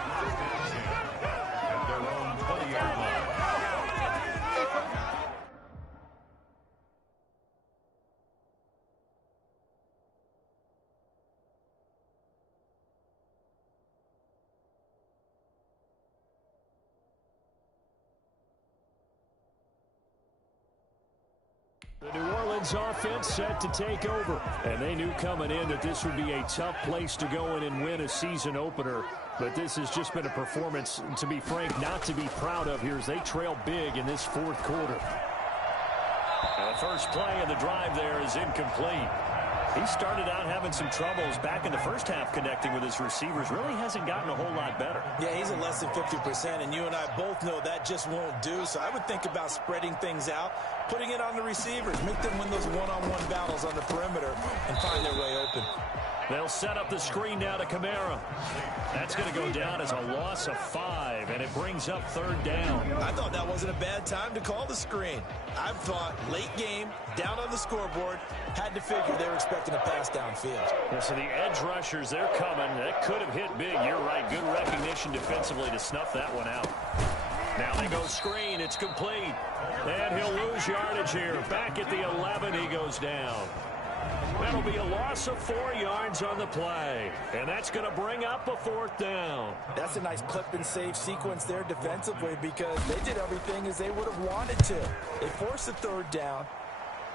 At their own 20-yard line. The New Orleans offense set to take over. And they knew coming in that this would be a tough place to go in and win a season opener. But this has just been a performance, to be frank, not to be proud of here as they trail big in this fourth quarter. And the first play of the drive there is incomplete. He started out having some troubles back in the first half connecting with his receivers. Really hasn't gotten a whole lot better. Yeah, he's at less than 50%, and you and I both know that just won't do. So I would think about spreading things out, putting it on the receivers, make them win those one-on-one battles on the perimeter and find their way open. They'll set up the screen now to Kamara. That's going to go down as a loss of 5, and it brings up third down. I thought that wasn't a bad time to call the screen. I thought late game, down on the scoreboard, had to figure they were expecting a pass downfield. Yeah, so the edge rushers, they're coming. That could have hit big. You're right. Good recognition defensively to snuff that one out. Now they go screen. It's complete. And he'll lose yardage here. Back at the 11, he goes down. That'll be a loss of 4 yards on the play. And that's going to bring up a fourth down. That's a nice clip and save sequence there defensively because they did everything as they would have wanted to. They forced the third down,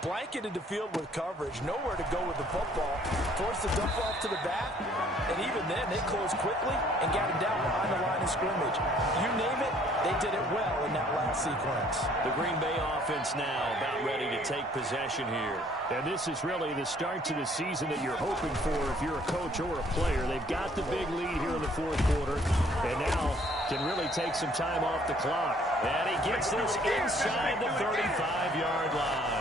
blanketed the field with coverage, nowhere to go with the football, forced the dump off to the back, and even then they closed quickly and got him down behind the line of scrimmage. You name it, they did it well in that last sequence. The Green Bay offense now about ready to take possession here. And this is really the start to the season that you're hoping for if you're a coach or a player. They've got the big lead here in the fourth quarter, and now can really take some time off the clock. And he gets this inside the 35-yard line.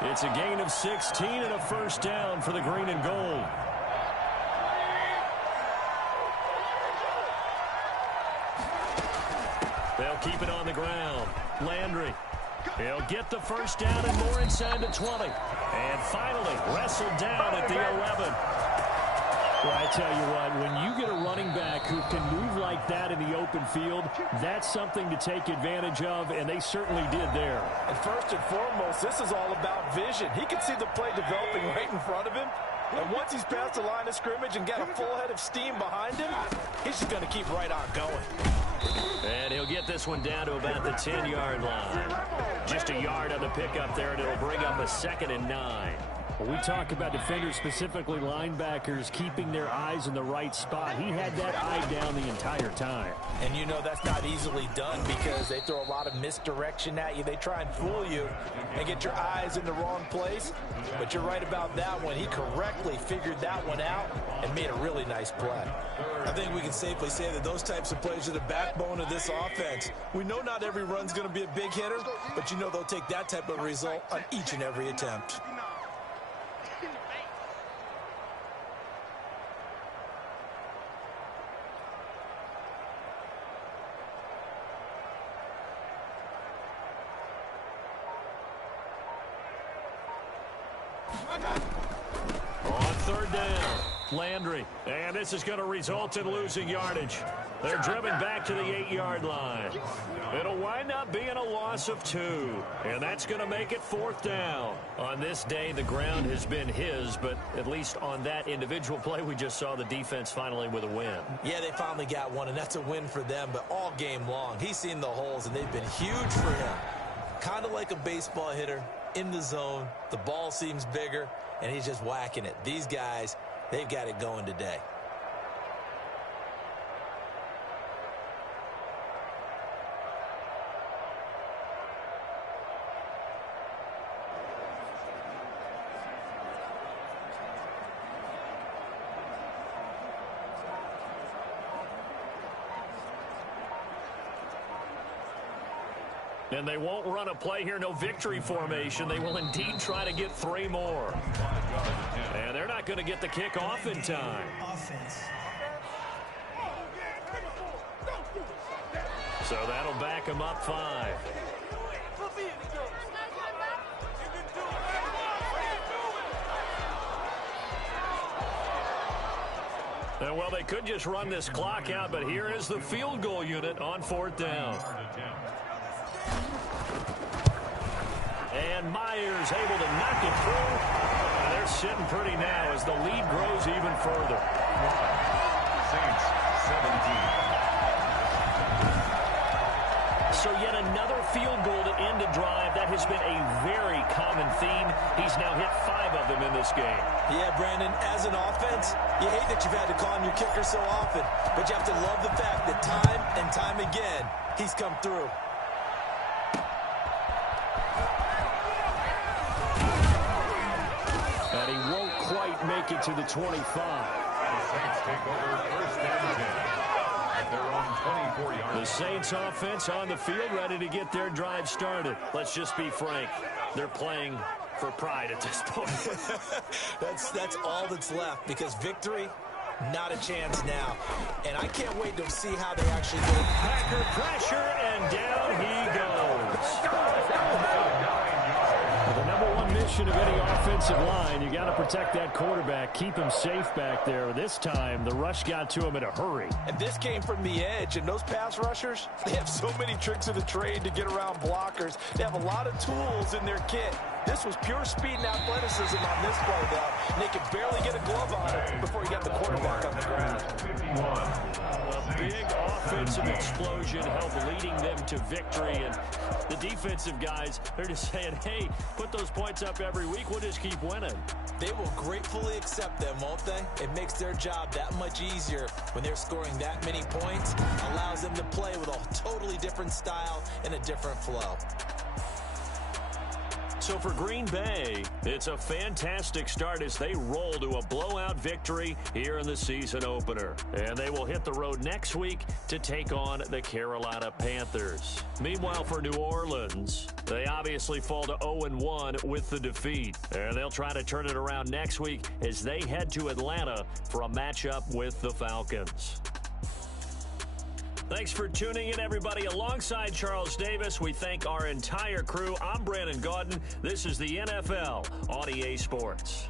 It's a gain of 16 and a first down for the green and gold. They'll keep it on the ground. Landry. He'll get the first down and more inside the 20. And finally wrestled down at the 11. Well, I tell you what, when you get a running back who can move like that in the open field, that's something to take advantage of, and they certainly did there. And first and foremost, this is all about vision. He can see the play developing right in front of him. And once he's past the line of scrimmage and got a full head of steam behind him, he's just going to keep right on going. And he'll get this one down to about the 10-yard line. Just a yard on the pickup there, and it'll bring up a 2nd and 9. When we talk about defenders, specifically linebackers, keeping their eyes in the right spot, he had that eye down the entire time. And you know that's not easily done because they throw a lot of misdirection at you. They try and fool you and get your eyes in the wrong place. But you're right about that one. He correctly figured that one out and made a really nice play. I think we can safely say that those types of plays are the backbone of this offense. We know not every run's going to be a big hitter, but you know they'll take that type of result on each and every attempt. On third down, Landry. And this is going to result in losing yardage. They're driven back to the 8-yard line. It'll wind up being a loss of 2. And that's going to make it 4th down. On this day, the ground has been his, but at least on that individual play, we just saw the defense finally with a win. Yeah, they finally got one, and that's a win for them. But all game long, he's seen the holes, and they've been huge for him. Kind of like a baseball hitter in the zone. The ball seems bigger, and he's just whacking it. These guys they've got it going today. And they won't run a play here, no victory formation. They will indeed try to get 3 more. And they're not going to get the kick off in time. Offense. So that'll back them up 5. And well, they could just run this clock out, but here is the field goal unit on 4th down. And Myers able to knock it through. They're sitting pretty now as the lead grows even further. Saints 17. So yet another field goal to end a drive. That has been a very common theme. He's now hit 5 of them in this game. Yeah, Brandon, as an offense, you hate that you've had to call on your kicker so often, but you have to love the fact that time and time again, he's come through. And he won't quite make it to the 25. The Saints take over 1st and 10 at their own 24 yards. The Saints offense on the field, ready to get their drive started. Let's just be frank. They're playing for pride at this point. That's all that's left, because victory, not a chance now. And I can't wait to see how they actually do. Packer pressure, and down he goes. The number one mission of any offensive line, you got to protect that quarterback, keep him safe back there. This time, the rush got to him in a hurry. And this came from the edge, and those pass rushers, they have so many tricks of the trade to get around blockers. They have a lot of tools in their kit. This was pure speed and athleticism on this play, though. And they could barely get a glove on it before you got the quarterback on the ground. 51. A big offensive explosion helped leading them to victory. And the defensive guys, they're just saying, hey, put those points up every week. We'll just keep winning. They will gratefully accept them, won't they? It makes their job that much easier when they're scoring that many points. Allows them to play with a totally different style and a different flow. So for Green Bay, it's a fantastic start as they roll to a blowout victory here in the season opener. And they will hit the road next week to take on the Carolina Panthers. Meanwhile, for New Orleans, they obviously fall to 0-1 with the defeat. And they'll try to turn it around next week as they head to Atlanta for a matchup with the Falcons. Thanks for tuning in, everybody. Alongside Charles Davis, we thank our entire crew. I'm Brandon Gaudin. This is the NFL on EA Sports.